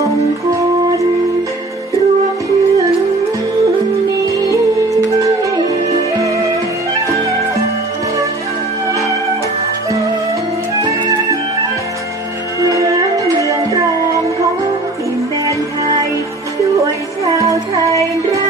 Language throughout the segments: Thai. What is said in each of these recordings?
มงคลรวมถึงนี้เมืองเมืองรองของถิ่แดนไทยดยชาวไทยรัก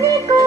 me.